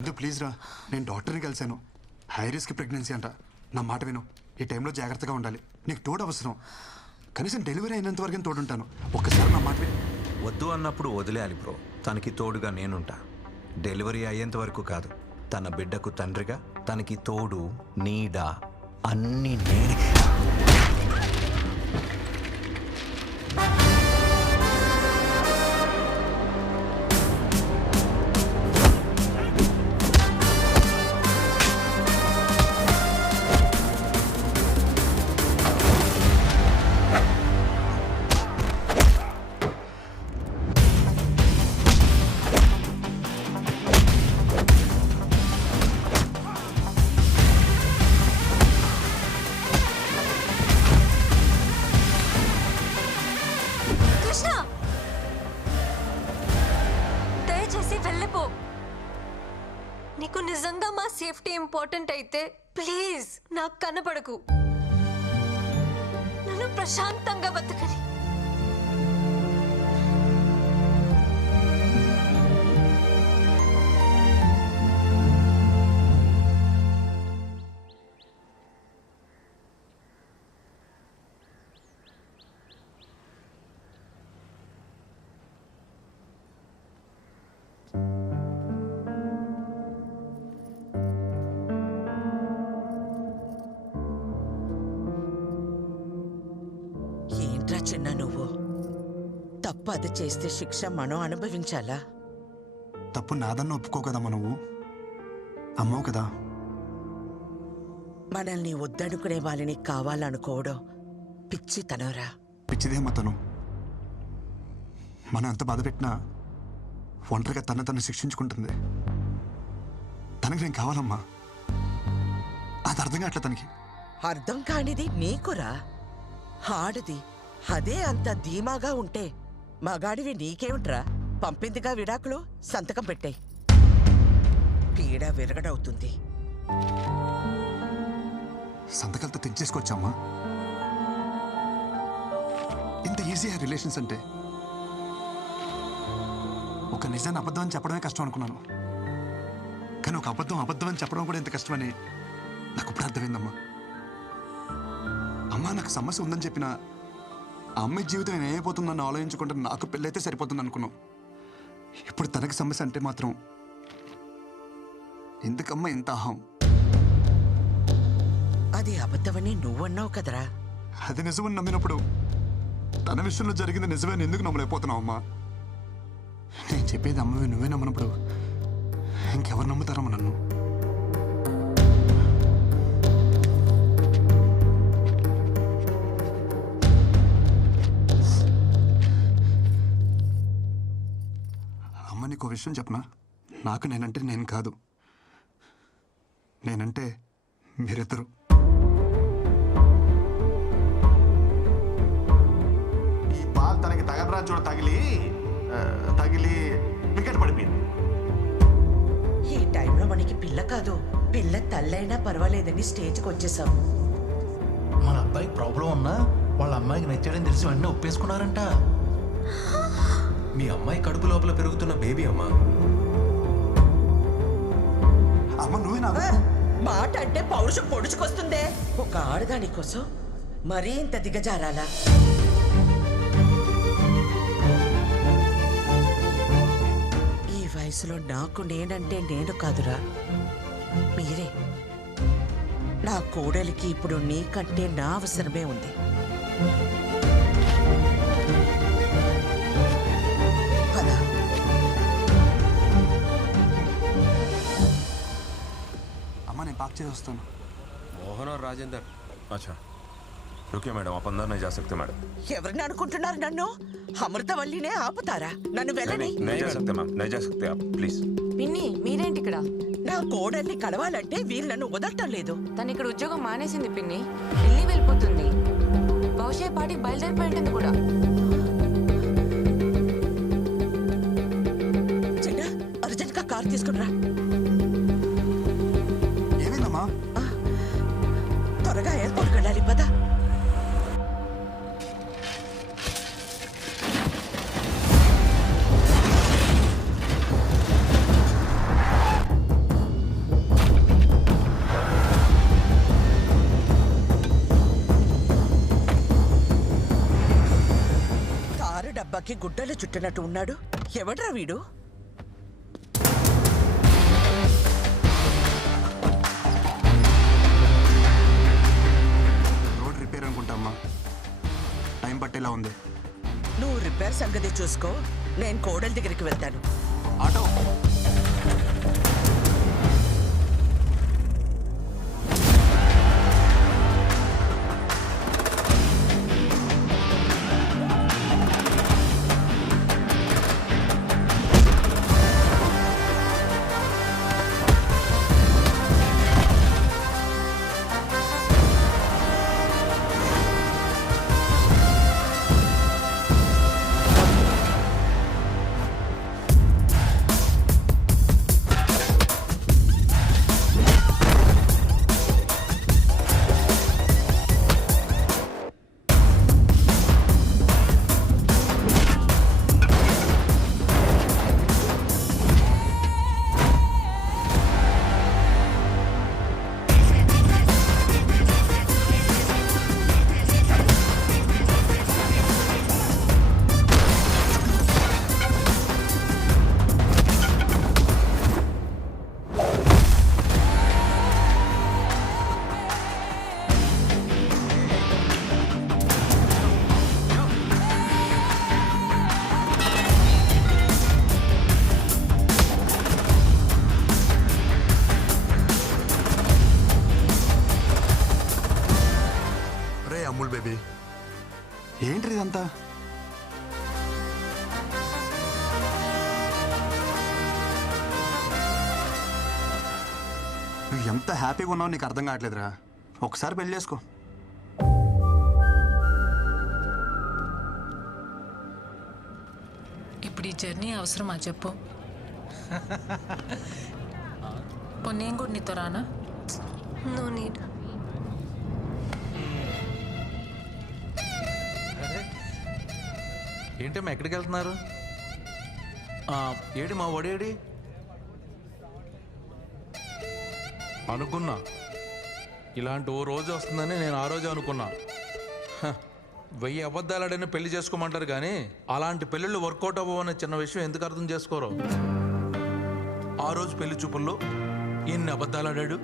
Please రా, నేను డాక్టర్ని కలిశాను. హై రిస్క్ ప్రెగ్నెన్సీ అంట. నా మాట విను, ఈ టైంలో జాగ్రత్తగా ఉండాలి. నీకు తోడు అవసరం. కనీసం డెలివరీ అయినంత వరకు తోడుంటాను. ఒక్కసారి నా మాట విను. వద్దు అన్నప్పుడు వదిలేయాలి బ్రో. తనకి తోడుగా నేనుంటా. డెలివరీ అయ్యేంత వరకు కాదు, తన బిడ్డకు తండ్రిగా, తనకి తోడు, నీడ అన్నీ నేనే. నీకు నిజంగా మా సేఫ్టీ ఇంపార్టెంట్ అయితే ప్లీజ్ నాకు కనపడకు. నన్ను ప్రశాంతంగా బతకని. చిన్న నువ్వు తప్పు అది చేస్తే శిక్ష మనం అనుభవించాలా? తప్పు నాదన్న ఒప్పుకో కదమ్మా, నువ్వు అమ్మవు కదా. మనల్ని వద్దనుకునే వాళ్ళని కావాలనుకోవడం పిచ్చి తనరా. పిచ్చిదేమ్మా తను. మనం ఎంత బాధ పెట్టినా ఒంటరిగా తను శిక్షించుకుంటుంది. తనకి నేను కావాలమ్మా. అది అర్థం కావట్లే తనకి. అర్థం కానిది నీకురా. ఆడది అదే అంత ధీమాగా ఉంటే మగాడివి నీకేమిట్రా? పంపిందిగా విడాకులు, సంతకం పెట్టాయి. పీడ విరగడవుతుంది. సంతకాలతో తెచ్చేసుకోవచ్చమ్మా. ఇంత ఈజీ రిలేషన్స్ అంటే. ఒక నిజాన్ని అబద్ధం అని చెప్పడమే కష్టం అనుకున్నాను, కానీ ఒక అబద్ధం అని చెప్పడం కూడా ఎంత కష్టమని నాకు ఇప్పుడు అర్థమైందమ్మా. అమ్మా నాకు సమస్య ఉందని చెప్పినా ఆ అమ్మాయి జీవితం ఏమైపోతుందని ఆలోచించుకుంటే నాకు పెళ్ళైతే సరిపోతుంది అనుకున్నాం. ఇప్పుడు తనకి సమస్య అంటే మాత్రం ఎందుకమ్మా ఇంత అహం? అది అబద్ధమని నువ్వన్నావు కదరా. అది నిజమని నమ్మినప్పుడు తన విషయంలో జరిగింది నిజమని ఎందుకు నమ్మలేకపోతున్నావు అమ్మా? నేను చెప్పేది అమ్మవి నువ్వే నమ్మనప్పుడు ఇంకెవరు నమ్ముతారమ్మా నన్ను? నీకు విషయం చెప్పనా? నాకు నేనంటే నేను కాదు, నేనంటే మీరిద్దరు. ఈ బాల్ తనకి తగలరా చూడ తగిలి వికెట్ పడిపోయింది. ఈ టైంలో మనకి పిల్ల కాదు, పిల్ల తల్లైనా పర్వాలేదని స్టేజ్కి వచ్చేసాం. మన అబ్బాయికి ప్రాబ్లం ఉన్నా వాళ్ళ అమ్మాయికి నచ్చాడని తెలిసి వెంటనే ఒప్పేసుకున్నారంట. మీ అమ్మాయి కడుపు లోపల పెరుగుతున్న బేబీ అమ్మా. నువ్వే నా మాట అంటే పౌరుషం పొడుచుకొస్తుందే. ఒక ఆడదాని కోసం మరీ ఇంత దిగజారాలా? ఈ వయసులో నాకు నేనంటే నేను కాదురా, మీరే. నా కోడలికి ఇప్పుడు నీకంటే నా అవసరమే ఉంది. నేను पाक చేసి వస్తాను. मोहन और राजेंद्र। अच्छा रुकिए मैडम, आप अंदर नहीं जा सकते मैडम। ఎవరిని అనుకుంటున్నారు నన్ను? అమృతవల్లినే ఆపుతారా? నన్ను వెళ్ళని. नहीं जा सकते मैम, नहीं जा सकते आप प्लीज। పిన్ని మీరేంటి ఇక్కడ? నా కోడల్ని కలవాలంటే వీళ్ళు నన్ను వదలటం లేదు. తను ఇక్కడ ఉద్యోగం మానేసింది పిన్ని, ఢిల్లీ వెళ్ళిపోతుంది. బహుశా పాటికి బయలుదేరిపోయింటుంది కూడా. చిన్న అర్జెంట్గా కార్ తీసుకుని రా. త్వరగా ఎయిర్పోర్ట్కి వెళ్ళాలి, పద. చూడ్డానికి గుడ్డలు చుట్టినట్టు ఉన్నాడు. ఎవడ్రా వీడు? రోడ్ రిపేర్ అనుకుంటామ్మా, టైం పట్టేలా ఉంది. నువ్వు రిపేర్ సంగతి చూసుకో, నేను కోడలి దగ్గరికి వెళ్తాను. ఆటో రే అమ్ముల్ బేబీ, ఏంటి ఇదంతా? నువ్వు ఎంత హ్యాపీగా ఉన్నావు నీకు అర్థం కావట్లేదురా. ఒకసారి పెళ్లి చేసుకో. ఇప్పుడు ఈ జర్నీ అవసరమా చెప్పు? నేను కూడా నీతో రానా? No need. ఏంటమ్మా ఎక్కడికి వెళ్తున్నారు? ఏడి మా ఒడేడి? అనుకున్నా ఇలాంటి ఓ రోజు వస్తుందని నేను ఆ రోజు అనుకున్నా. 1000 అబద్ధాలాడైనా పెళ్లి చేసుకోమంటారు కానీ అలాంటి పెళ్ళిళ్ళు వర్కౌట్ అవ్వవనే చిన్న విషయం ఎందుకు అర్థం చేసుకోరు? ఆ రోజు పెళ్లి చూపుల్లో ఎన్ని అబద్ధాలాడాడు.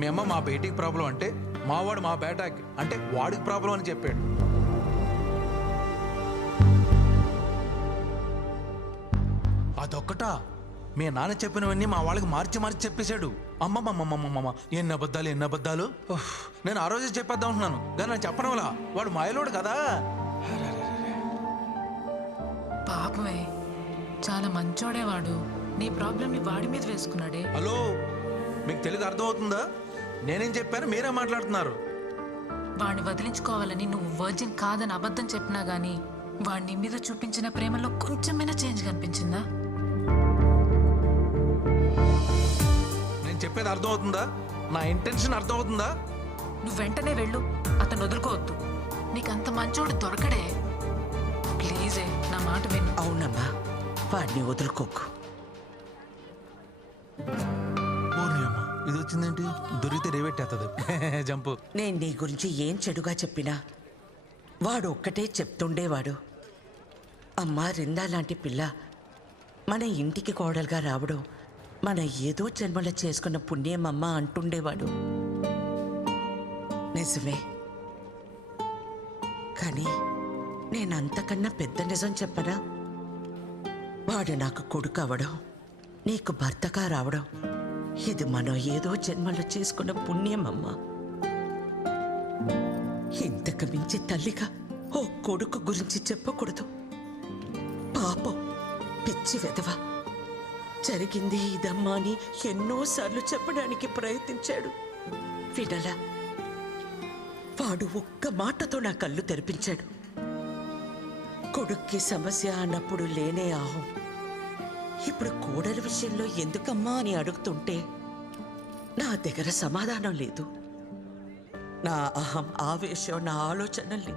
మీ అమ్మ మా బేటీకి ప్రాబ్లం అంటే మావాడు మా బేటాకి అంటే వాడికి ప్రాబ్లం అని చెప్పాడు. అదొక్కటా? మీ నాన్న చెప్పినవన్నీ మా వాళ్ళకి మార్చి చెప్పేశాడు. అమ్మమ్మమ్మమ్మమ్మ ఎన్ని అబద్ధాలు. నేను ఆ రోజే చెప్పేద్దాం ఉంటున్నాను కానీ నేను చెప్పడం వల్ల వాడు మాయలోడు కదా. పాపమే, చాలా మంచోడేవాడు. నీ ప్రాబ్లమ్ని వాడి మీద వేసుకున్నాడే. హలో, మీకు తెలుగు అర్థమవుతుందా? నేనేం చెప్పాను మీరే మాట్లాడుతున్నారు. వాడిని వదిలించుకోవాలని నువ్వు వర్జిన్ కాదని అబద్ధం చెప్పినా గానీ వాడిని మీద చూపించిన ప్రేమలో కొంచెమైనా చేంజ్ కనిపించిందా? నేను చెప్పేది అర్థమవుతుందా? నా ఇంటెన్షన్ అర్థమవుతుందా? నువ్వు వెంటనే వెళ్ళు, అతను వదులుకోవద్దు. నీకంత మంచోడు దొరకడే. ప్లీజే నా మాట విను. అవునమ్మా, వాడిని వదులుకోకు. ఇది వచ్చిందేంటి? దొరికితే రేవెట్టేస్తుంది. జంపు. నేను నీ గురించి ఏం చెడుగా చెప్పినా వాడు ఒక్కటే చెప్తుండేవాడు. అమ్మా రిందా లాంటి పిల్ల మన ఇంటికి కోడలుగా రావడం మన ఏదో జన్మలో చేసుకున్న పుణ్యమమ్మ అంటుండేవాడు. నిజమే, కానీ నేనంతకన్నా పెద్ద నిజం చెప్పనా? వాడు నాకు కొడుకు అవడం, నీకు భర్తగా రావడం ఇది మనం ఏదో జన్మలో చేసుకున్న పుణ్యమమ్మ. ఇంతకు మించి తల్లిగా ఓ కొడుకు గురించి చెప్పకూడదు. పాపం, పిచ్చి వెధవ. జరిగింది ఇదమ్మా అని ఎన్నోసార్లు చెప్పడానికి ప్రయత్నించాడు, వినలా. వాడు ఒక్క మాటతో నా కళ్ళు తెరిపించాడు. కొడుక్కి సమస్య అన్నప్పుడు లేనే ఆహం. ఇప్పుడు కోడల విషయంలో ఎందుకమ్మా అని అడుగుతుంటే నా దగ్గర సమాధానం లేదు. నా అహం, ఆవేశం, నా ఆలోచనల్ని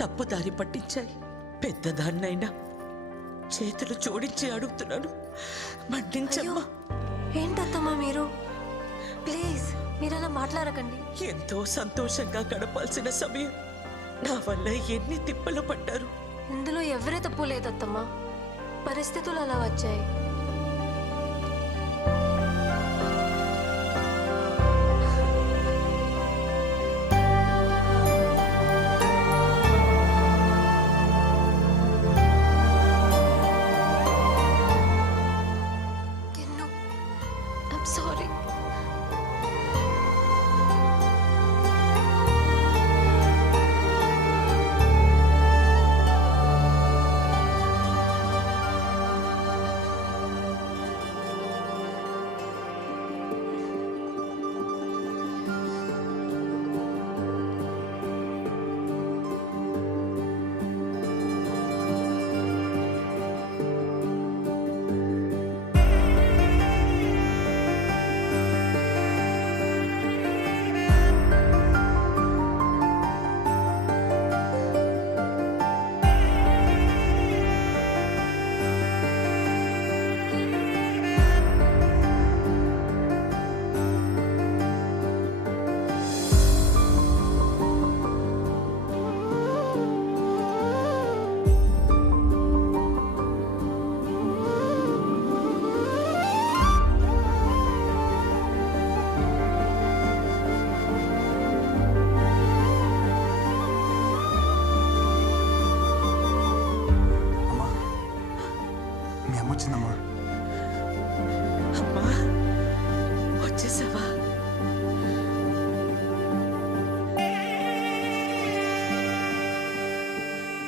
తప్పుదారి పట్టించాయి. పెద్దదాన్నైనా చేతులు జోడించి అడుగుతున్నాను, మన్నించమ్మా. ఏంటత్తమ్మా మీరు? ప్లీజ్ మీరలా మాట్లాడకండి. ఎంతో సంతోషంగా గడపాల్సిన సమయం నా వల్ల ఎన్ని తిప్పలు పడ్డారు. ఇందులో ఎవరే తప్పు లేదత్తమ్మా, పరిస్థితులు అలా వచ్చాయి. I'm sorry. మీ అమ్మ వచ్చిందమ్మా.